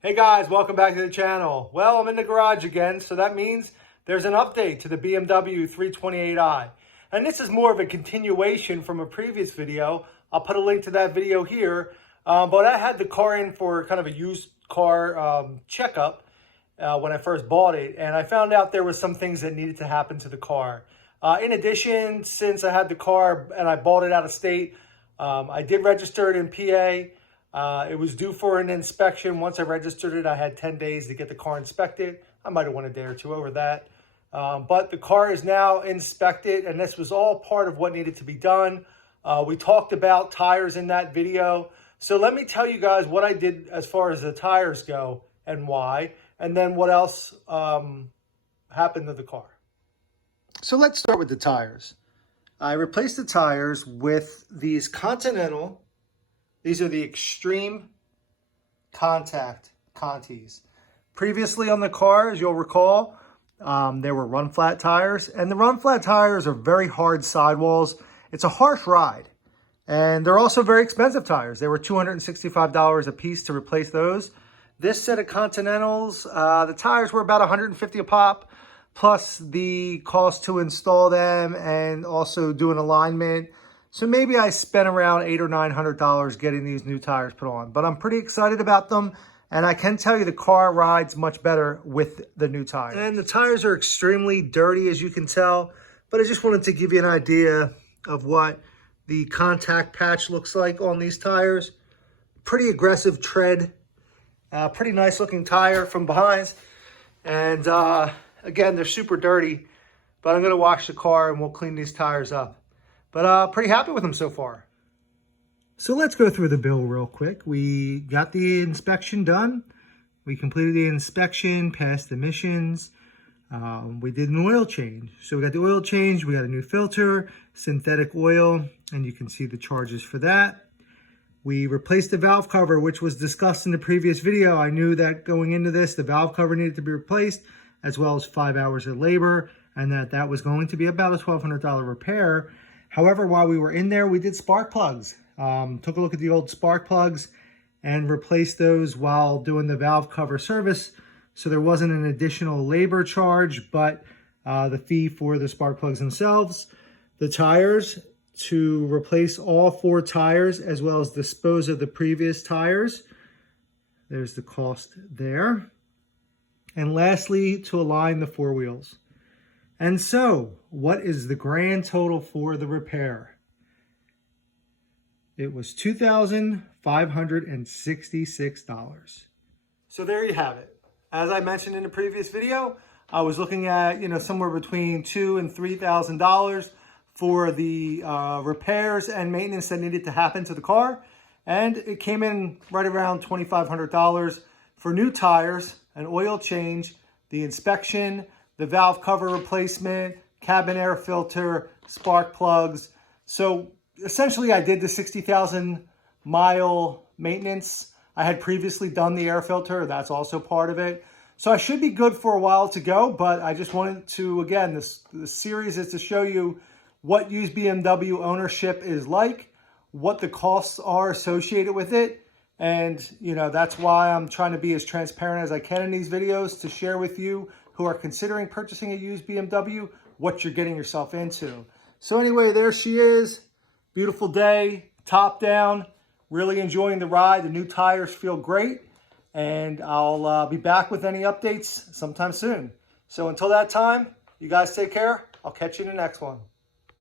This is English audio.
Hey guys, welcome back to the channel. Well, I'm in the garage again, so that means there's an update to the BMW 328i. And this is more of a continuation from a previous video. I'll put a link to that video here. But I had the car in for kind of a used car checkup when I first bought it. And I found out there was some things that needed to happen to the car. In addition, since I had the car and I bought it out of state, I did register it in PA. It was due for an inspection. Once I registered it, I had 10 days to get the car inspected. I might have won a day or two over that. But the car is now inspected, and this was all part of what needed to be done. We talked about tires in that video. So let me tell you guys what I did as far as the tires go and why, and then what else happened to the car. So let's start with the tires. I replaced the tires with these Continental. These are the Extreme Contact Contis. Previously on the car, as you'll recall, there were run flat tires. And the run flat tires are very hard sidewalls. It's a harsh ride. And they're also very expensive tires. They were $265 a piece to replace those. This set of Continentals, the tires were about $150 a pop, plus the cost to install them and also do an alignment. So maybe I spent around $800 or $900 getting these new tires put on. But I'm pretty excited about them. And I can tell you the car rides much better with the new tires. And the tires are extremely dirty, as you can tell. But I just wanted to give you an idea of what the contact patch looks like on these tires. Pretty aggressive tread. Pretty nice looking tire from behind. And again, they're super dirty. But I'm going to wash the car and we'll clean these tires up. But pretty happy with them so far. So let's go through the bill real quick. We got the inspection done. We completed the inspection, passed emissions. We did an oil change. So we got the oil change, we got a new filter, synthetic oil, and you can see the charges for that. We replaced the valve cover, which was discussed in the previous video. I knew that going into this, the valve cover needed to be replaced, as well as 5 hours of labor, and that was going to be about a $1,200 repair. However, while we were in there, we did spark plugs. Took a look at the old spark plugs and replaced those while doing the valve cover service. So there wasn't an additional labor charge, but the fee for the spark plugs themselves. The tires, to replace all 4 tires as well as dispose of the previous tires. There's the cost there. And lastly, to align the 4 wheels. And so, what is the grand total for the repair? It was $2,566. So there you have it. As I mentioned in the previous video, I was looking at, somewhere between $2,000 and $3,000 for the repairs and maintenance that needed to happen to the car. And it came in right around $2,500 for new tires, an oil change, the inspection, the valve cover replacement, cabin air filter, spark plugs. So essentially I did the 60,000 mile maintenance. I had previously done the air filter. That's also part of it. So I should be good for a while to go, but I just wanted to, again, this series is to show you what used BMW ownership is like, what the costs are associated with it. And, that's why I'm trying to be as transparent as I can in these videos to share with you who are considering purchasing a used BMW, what you're getting yourself into. So anyway, there she is. Beautiful day, top down. Really enjoying the ride. The new tires feel great. And I'll be back with any updates sometime soon. So until that time, you guys take care. I'll catch you in the next one.